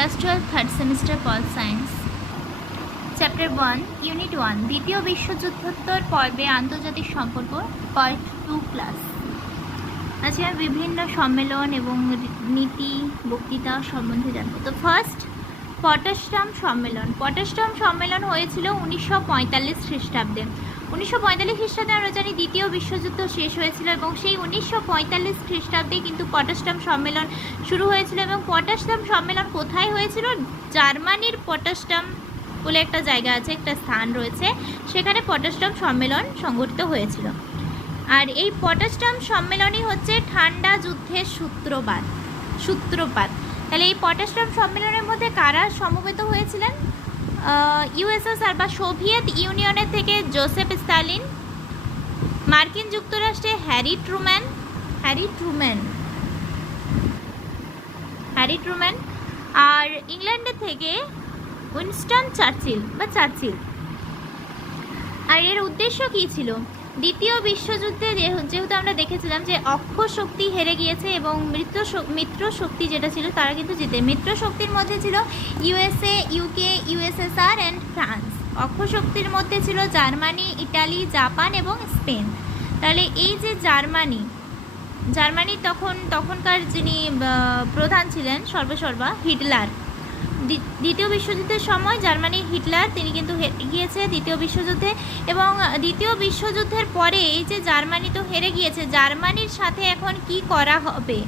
Class 12 third semester pol science chapter 1 unit 1 দ্বিতীয় বিশ্বযুদ্ধোত্তর পর্বে আন্তর্জাতিক সম্পর্ক পার্ট 2 ক্লাস। আজকে আমি বিভিন্ন সম্মেলন এবং নীতি বক্তৃতা সম্বন্ধে জানবো। তো ফার্স্ট পটাশডাম সম্মেলন। পটাশডাম সম্মেলন হয়েছিল 1945 খ্রিস্টাব্দে। 1945 খ্রিস্টাব্দে আমরা জানি দ্বিতীয় বিশ্বযুদ্ধ শেষ হয়েছিল এবং সেই 1945 খ্রিস্টাব্দে কিন্তু পটাশডাম সম্মেলন শুরু হয়েছিল। এবং পটাশডাম সম্মেলন কোথায় হয়েছিল? জার্মানির পটাশডাম বলে একটা জায়গা আছে, একটা স্থান রয়েছে, সেখানে পটাশডাম সম্মেলন সংঘটিত হয়েছিল। আর এই পটাশডাম সম্মেলনই হচ্ছে ঠান্ডা যুদ্ধের সূত্রপাত। তাহলে এই পটাশডাম সম্মেলনের মধ্যে কারা সমবেত হয়েছিলেন? ইউএসএসআর বা সোভিয়েত ইউনিয়নের থেকে জোসেফ স্টালিন, মার্কিন যুক্তরাষ্ট্রে হ্যারি ট্রুম্যান, আর ইংল্যান্ডের থেকে উইনস্টন চার্চিল। আর এর উদ্দেশ্য কী ছিল? দ্বিতীয় বিশ্বযুদ্ধে যেহেতু আমরা দেখেছিলাম যে অক্ষ শক্তি হেরে গিয়েছে এবং মিত্র শক্তি যেটা ছিল তারা কিন্তু জিতে। মিত্র শক্তির মধ্যে ছিল USA, UK, USSR and France. অক্ষ শক্তির মধ্যে ছিল জার্মানি, ইটালি, জাপান এবং স্পেন। তাহলে এই যে জার্মানি তখনকার যিনি প্রধান ছিলেন সর্বেসর্বা হিটলার। দ্বিতীয় বিশ্বযুদ্ধের সময় জার্মানির হিটলার তিনি কিন্তু হেরে গিয়েছে দ্বিতীয় বিশ্বযুদ্ধে। এবং দ্বিতীয় বিশ্বযুদ্ধের পরে এই যে জার্মানি তো হেরে গিয়েছে, জার্মানির সাথে এখন কি করা হবে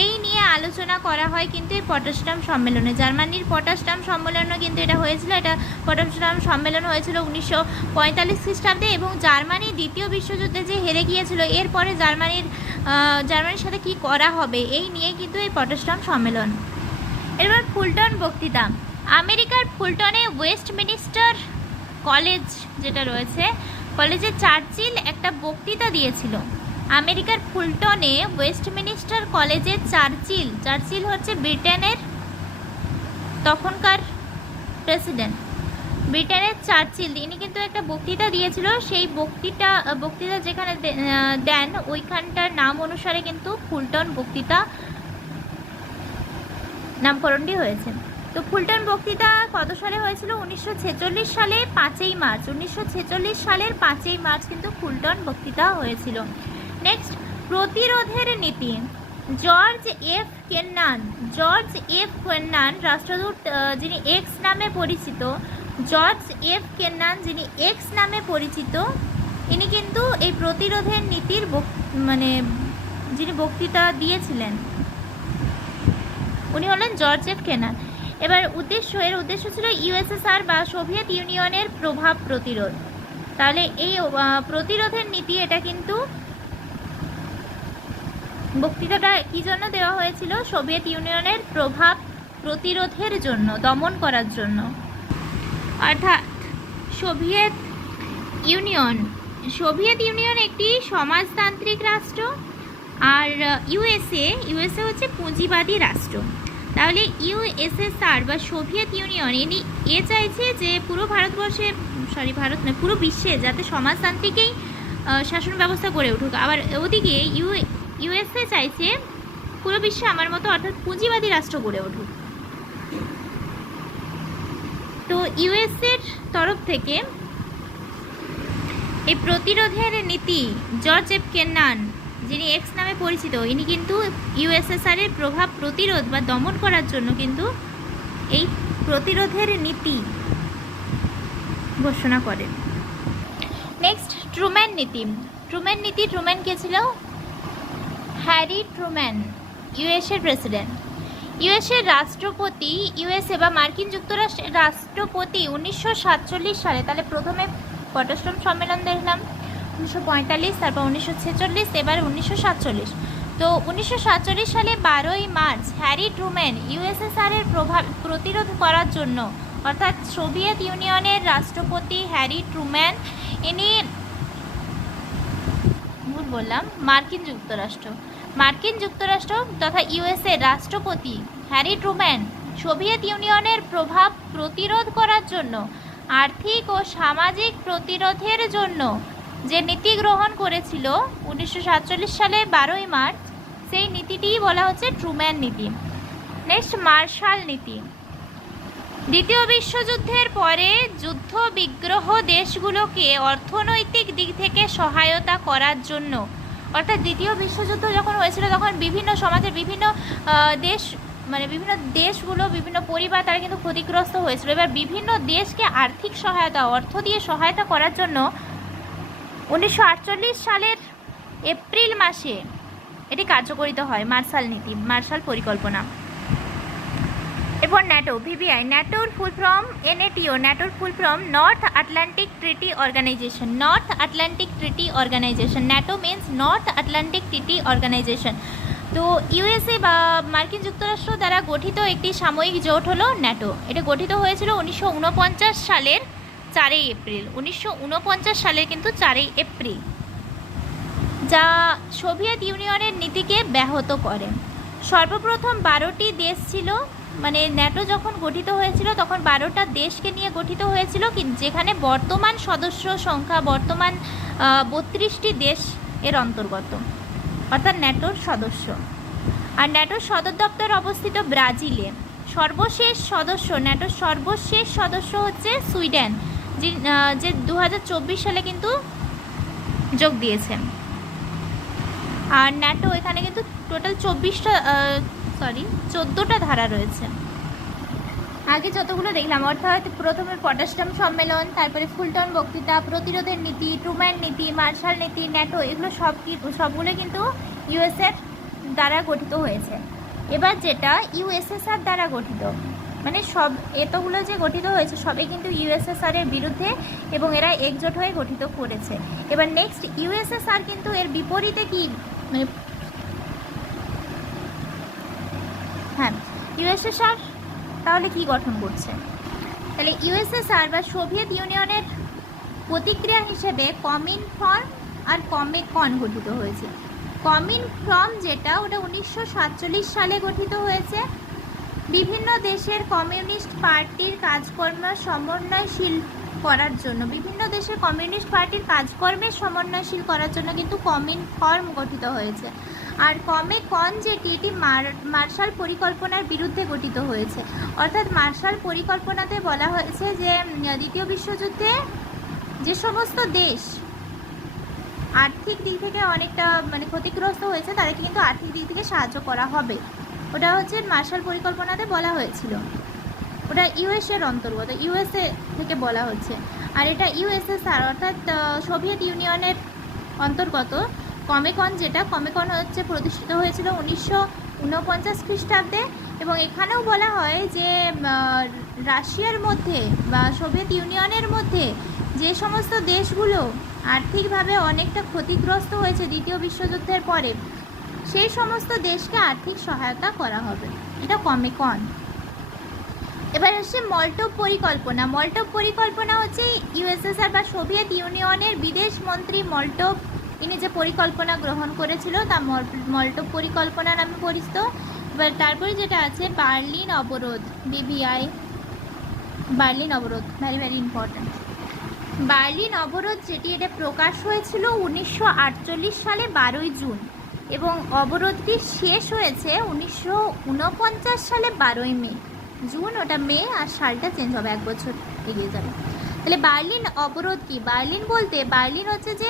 এই নিয়ে আলোচনা করা হয় কিন্তু এই পটাশডাম সম্মেলনে। জার্মানির পটাশডাম সম্মেলনও কিন্তু এটা হয়েছিল। এটা পটাশডাম সম্মেলন হয়েছিল 1945 খ্রিস্টাব্দে। এবং জার্মানি দ্বিতীয় বিশ্বযুদ্ধে যে হেরে গিয়েছিল এরপরে জার্মানির সাথে কি করা হবে এই নিয়ে কিন্তু এই পটাশডাম সম্মেলন। এবার ফুলটন বক্তৃতা। আমেরিকার ফুলটনে ওয়েস্টমিনিস্টার কলেজ যেটা রয়েছে, কলেজে চার্চিল একটা বক্তৃতা দিয়েছিল। আমেরিকার ফুলটনে ওয়েস্টমিনিস্টার কলেজে চার্চিল হচ্ছে ব্রিটেনের তখনকার প্রেসিডেন্ট। ব্রিটেনের চার্চিল ইনি কিন্তু একটা বক্তৃতা দিয়েছিল। সেই বক্তৃতা যেখানে দেন ওইখানটার নাম অনুসারে কিন্তু ফুলটন বক্তৃতা নামকরণটি হয়েছে। তো ফুলটন বক্তৃতা কত সালে হয়েছিল? 1946 সালে 5ই মার্চ। 1946 সালের 5ই মার্চ কিন্তু ফুলটন বক্তৃতা হয়েছিল। নেক্সট প্রতিরোধের নীতি। জর্জ এফ কেন্নান রাষ্ট্রদূত যিনি এক্স নামে পরিচিত, ইনি কিন্তু এই প্রতিরোধের নীতির যিনি বক্তৃতা দিয়েছিলেন উনি হলেন জর্জ এফ কেনান। এবার এর উদ্দেশ্য ছিল ইউএসএসআর বা সোভিয়েত ইউনিয়নের প্রভাব প্রতিরোধ। তাহলে এই প্রতিরোধের নীতি এটা কিন্তু বক্তৃতাটা কি জন্য দেওয়া হয়েছিল? সোভিয়েত ইউনিয়নের প্রভাব প্রতিরোধের জন্য, দমন করার জন্য। অর্থাৎ সোভিয়েত ইউনিয়ন একটি সমাজতান্ত্রিক রাষ্ট্র, আর ইউএসএ হচ্ছে পুঁজিবাদী রাষ্ট্র। তাহলে ইউএসএসআর বা সোভিয়েত ইউনিয়ন এ চাইছে যে পুরো পুরো বিশ্বে যাতে সমাজতান্ত্রিকেই শাসন ব্যবস্থা গড়ে উঠুক। আবার ওদিকে ইউএসএ চাইছে পুরো বিশ্বে আমার মতো অর্থাৎ পুঁজিবাদী রাষ্ট্র গড়ে উঠুক। তো ইউএসএর তরফ থেকে এই প্রতিরোধের নীতি জর্জ এফ কেন্নান যিনি এক্স নামে পরিচিত, ইনি কিন্তু ইউএসএসআর এর প্রভাব প্রতিরোধ বা দমন করার জন্য কিন্তু এই প্রতিরোধের নীতি ঘোষণা করেন। নেক্সট ট্রুম্যান নীতি। ট্রুম্যান কে ছিল? হ্যারি ট্রুম্যান, ইউএসএর প্রেসিডেন্ট। ইউএসএর রাষ্ট্রপতি, ইউএসএ বা মার্কিন যুক্তরাষ্ট্রের রাষ্ট্রপতি 1947 সালে। তাহলে প্রথমে পটাশডাম সম্মেলন দেখলাম 1945, তারপর 1946, এবার 1947। তো 1947 সালে 12ই মার্চ হ্যারি ট্রুম্যান ইউএসএসআর এর প্রভাব প্রতিরোধ করার জন্য, অর্থাৎ সোভিয়েত ইউনিয়নের রাষ্ট্রপতি হ্যারি ট্রুম্যান, ইনি মার্কিন যুক্তরাষ্ট্র তথা ইউএসএ রাষ্ট্রপতি হ্যারি ট্রুম্যান সোভিয়েত ইউনিয়নের প্রভাব প্রতিরোধ করার জন্য, আর্থিক ও সামাজিক প্রতিরোধের জন্য যে নীতি গ্রহণ করেছিল 1947 সালে 12ই মার্চ, সেই নীতিটিই বলা হচ্ছে ট্রুম্যান নীতি। নেক্সট মার্শাল নীতি। দ্বিতীয় বিশ্বযুদ্ধের পরে যুদ্ধ বিগ্রহ দেশগুলোকে অর্থনৈতিক দিক থেকে সহায়তা করার জন্য, অর্থাৎ দ্বিতীয় বিশ্বযুদ্ধ যখন হয়েছিল তখন বিভিন্ন সমাজের বিভিন্ন দেশ, মানে বিভিন্ন দেশগুলো, বিভিন্ন পরিবার তারা কিন্তু ক্ষতিগ্রস্ত হয়েছিল। এবার বিভিন্ন দেশকে আর্থিক সহায়তা, অর্থ দিয়ে সহায়তা করার জন্য 1948 সালের এপ্রিল মাসে এটি কার্যকরিত হয়, মার্শাল নীতি, মার্শাল পরিকল্পনা। এরপর ন্যাটো, ভিভিআই, ন্যাটোর ফুল ফর্ম এনএটিও, ন্যাটোর full form North Atlantic Treaty Organization, North Atlantic Treaty Organization, NATO means North Atlantic Treaty Organization. তো ইউএসএ বা মার্কিন যুক্তরাষ্ট্র দ্বারা গঠিত একটি সাময়িক জোট হলো ন্যাটো। এটা গঠিত হয়েছিল 1949 সালের 4 এপ্রিল, 1949 সালের কিন্তু 4 এপ্রিল, যা সোভিয়েত ইউনিয়নের নীতিকে ব্যাহত করে। সর্বপ্রথম 12টি দেশ ছিল, মানে ন্যাটো যখন গঠিত হয়েছিল তখন 12টা দেশকে নিয়ে গঠিত হয়েছিল, যেখানে বর্তমান সদস্য সংখ্যা বর্তমান 32টি দেশ এর অন্তর্গত, অর্থাৎ ন্যাটোর সদস্য। আর ন্যাটোর সদর দপ্তর অবস্থিত ব্রাজিলে। সর্বশেষ সদস্য, ন্যাটোর সর্বশেষ সদস্য হচ্ছে সুইডেন, যে 2024 সালে কিন্তু যোগ দিয়েছে। আর ন্যাটো এখানে কিন্তু টোটাল 14টা ধারা রয়েছে। আগে যতগুলো দেখলাম, অর্থাৎ প্রথমে পটাশটাম সম্মেলন, তারপরে ফুলটন বক্তৃতা, প্রতিরোধের নীতি, ট্রুম্যান নীতি, মার্শাল নীতি, ন্যাটো, এগুলো সবগুলো কিন্তু ইউএসএর দ্বারা গঠিত হয়েছে। এবার যেটা ইউএসএসআর দ্বারা গঠিত, মানে সব এতগুলো যে গঠিত হয়েছে সবই কিন্তু ইউএসএসআর এর বিরুদ্ধে, এবং এরা একজোট হয়ে গঠিত করেছে। এবার নেক্সট ইউএসএসআর কিন্তু এর বিপরীতে কি, মানে হ্যাঁ, ইউএসএসআর তাহলে কি গঠন করছে? তাহলে ইউএসএসআর বা সোভিয়েত ইউনিয়নের প্রতিক্রিয়া হিসেবে কমিনফর্ম আর কমেকন গঠিত হয়েছে। কমিনফর্ম যেটা, ওটা 1947 সালে গঠিত হয়েছে। বিভিন্ন দেশের কমিউনিস্ট পার্টির কাজকর্ম সমন্বয়শীল করার জন্য, বিভিন্ন দেশের কমিউনিস্ট পার্টির কাজকর্মের সমন্বয়শীল করার জন্য কিন্তু কমিনফর্ম গঠিত হয়েছে। আর কমেকন যেটি, এটি মার্শাল পরিকল্পনার বিরুদ্ধে গঠিত হয়েছে। অর্থাৎ মার্শাল পরিকল্পনাতে বলা হয়েছে যে দ্বিতীয় বিশ্বযুদ্ধে যে সমস্ত দেশ আর্থিক দিক থেকে অনেকটা মানে ক্ষতিগ্রস্ত হয়েছে তাদেরকে কিন্তু আর্থিক দিক থেকে সাহায্য করা হবে। ওটা হচ্ছে মার্শাল পরিকল্পনাতে বলা হয়েছিল, ওটা ইউএসএর অন্তর্গত, ইউএসএ থেকে বলা হচ্ছে। আর এটা ইউএসএসআর অর্থাৎ সোভিয়েত ইউনিয়নের অন্তর্গত। কমেকন যেটা, কমেকন হচ্ছে প্রতিষ্ঠিত হয়েছিল 1949 খ্রিস্টাব্দে, এবং এখানেও বলা হয় যে রাশিয়ার মধ্যে বা সোভিয়েত ইউনিয়নের মধ্যে যে সমস্ত দেশগুলো আর্থিকভাবে অনেকটা ক্ষতিগ্রস্ত হয়েছে দ্বিতীয় বিশ্বযুদ্ধের পরে, সেই সমস্ত দেশকে আর্থিক সহায়তা করা হবে। এটা কমেকন। এবার আসছে মলটোভ পরিকল্পনা। মলটোভ পরিকল্পনা হচ্ছে ইউএসএসআর বা সোভিয়েত ইউনিয়নের বিদেশ মন্ত্রী মলটোভ, ইনি যে পরিকল্পনা গ্রহণ করেছিল তা মলটোভ পরিকল্পনা নামে পরিচিত। এবার তারপরে যেটা আছে বার্লিন অবরোধ, বিবিআই, বার্লিন অবরোধ, ভেরি ভেরি ইম্পর্ট্যান্ট। বার্লিন অবরোধ যেটি, এটা প্রকাশ হয়েছিল 1948 সালে 12 জুন, এবং অবরোধটি শেষ হয়েছে 1949 সালে 12 মে। জুন ওটা মে, আর সালটা চেঞ্জ হবে, 1 বছর এগিয়ে যাবে। তাহলে বার্লিন অবরোধ কি? বার্লিন বলতে, বার্লিন হচ্ছে যে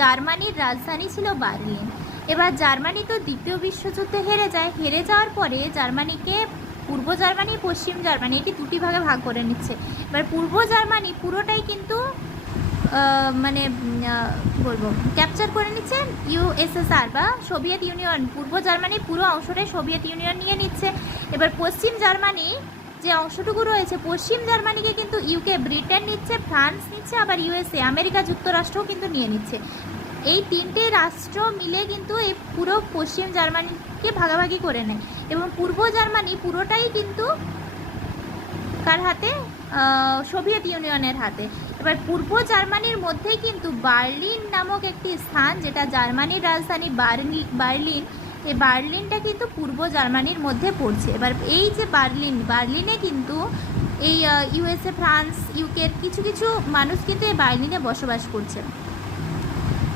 জার্মানির রাজধানী ছিল বার্লিন। এবার জার্মানি তো দ্বিতীয় বিশ্বযুদ্ধে হেরে যায়, হেরে যাওয়ার পরে জার্মানিকে পূর্ব জার্মানি, পশ্চিম জার্মানি, এটি দুটি ভাগে ভাগ করে নিচ্ছে। এবার পূর্ব জার্মানি পুরোটাই কিন্তু মানে বলবো ক্যাপচার করে নিচ্ছে ইউএসএসআর বা সোভিয়েত ইউনিয়ন। পূর্ব জার্মানির পুরো অংশটাই সোভিয়েত ইউনিয়ন নিয়ে নিচ্ছে। এবার পশ্চিম জার্মানি যে অংশটুকু রয়েছে, পশ্চিম জার্মানিকে কিন্তু ইউকে, ব্রিটেন নিচ্ছে, ফ্রান্স নিচ্ছে, আবার ইউএসএ, আমেরিকা যুক্তরাষ্ট্রও কিন্তু নিয়ে নিচ্ছে। এই তিনটে রাষ্ট্র মিলে কিন্তু এই পুরো পশ্চিম জার্মানিকে ভাগাভাগি করে নেয়, এবং পূর্ব জার্মানি পুরোটাই কিন্তু কার হাতে? সোভিয়েত ইউনিয়নের হাতে। এবার পূর্ব জার্মানির মধ্যেই কিন্তু বার্লিন নামক একটি স্থান, যেটা জার্মানির রাজধানী বার্লিন, এই বার্লিনটা কিন্তু পূর্ব জার্মানির মধ্যে পড়ছে। এবার এই যে বার্লিনে কিন্তু এই ইউএসএ, ফ্রান্স, ইউকের কিছু কিছু মানুষ কিন্তু এই বার্লিনে বসবাস করছে।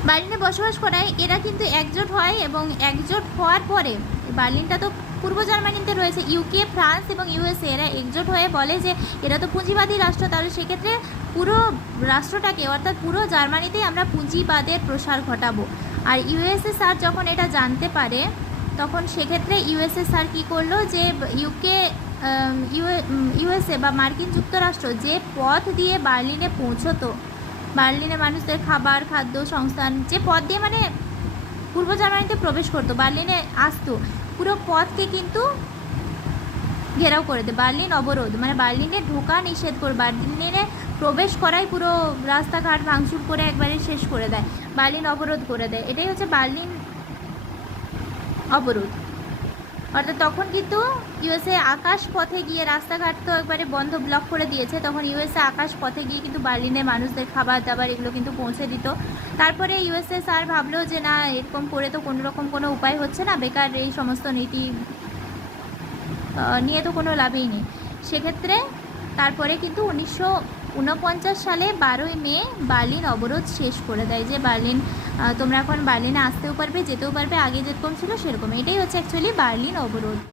বার্লিনে বসবাস করায় এরা কিন্তু একজোট হয়, এবং একজোট হওয়ার পরে বার্লিনটা তো পূর্ব জার্মানিতে রয়েছে, ইউকে, ফ্রান্স এবং ইউএসএ এরা একজোট হয়ে বলে যে এরা তো পুঁজিবাদী রাষ্ট্র, তাহলে সেক্ষেত্রে পুরো রাষ্ট্রটাকে অর্থাৎ পুরো জার্মানিতেই আমরা পুঁজিবাদের প্রসার ঘটাবো। আর ইউএসএসআর যখন এটা জানতে পারে তখন সেক্ষেত্রে ইউএসএসআর কী করলো, যে ইউএসএ বা মার্কিন যুক্তরাষ্ট্র যে পথ দিয়ে বার্লিনে পৌঁছতো, বার্লিনে মানুষদের খাবার, খাদ্য, সংস্থান, যে পথ দিয়ে মানে পূর্ব জার্মানিতে প্রবেশ করতো, বার্লিনে আসতো, পুরো পথকে কিন্তু ঘেরাও করে দেয়। বার্লিন অবরোধ মানে বার্লিনে ঢোকা নিষেধ করে, বার্লিনে প্রবেশ করাই পুরো রাস্তাঘাট ভাঙচুর করে একবারে শেষ করে দেয়, বার্লিন অবরোধ করে দেয়। এটাই হচ্ছে বার্লিন অবরোধ। অর্থাৎ তখন কিন্তু ইউএসএ আকাশ পথে গিয়ে, রাস্তাঘাট তো একবারে বন্ধ, ব্লক করে দিয়েছে, তখন ইউএসএ আকাশ পথে গিয়ে কিন্তু বার্লিনে মানুষদের খাবার দাবার এগুলো কিন্তু পৌঁছে দিত। তারপরে ইউএসএ স্যার ভাবলো যে না, এরকম করে তো কোনো রকম কোনো উপায় হচ্ছে না, বেকার এই সমস্ত নীতি নিয়ে তো কোনো লাভই নেই। সেক্ষেত্রে তারপরে কিন্তু 1949 সালে 12ই মে বার্লিন অবরোধ শেষ করে দেয়, যে বার্লিন তোমরা এখন বার্লিনে আসতেও পারবে, যেতেও পারবে, আগে যেরকম ছিল সেরকম। এটাই হচ্ছে অ্যাকচুয়ালি বার্লিন অবরোধ।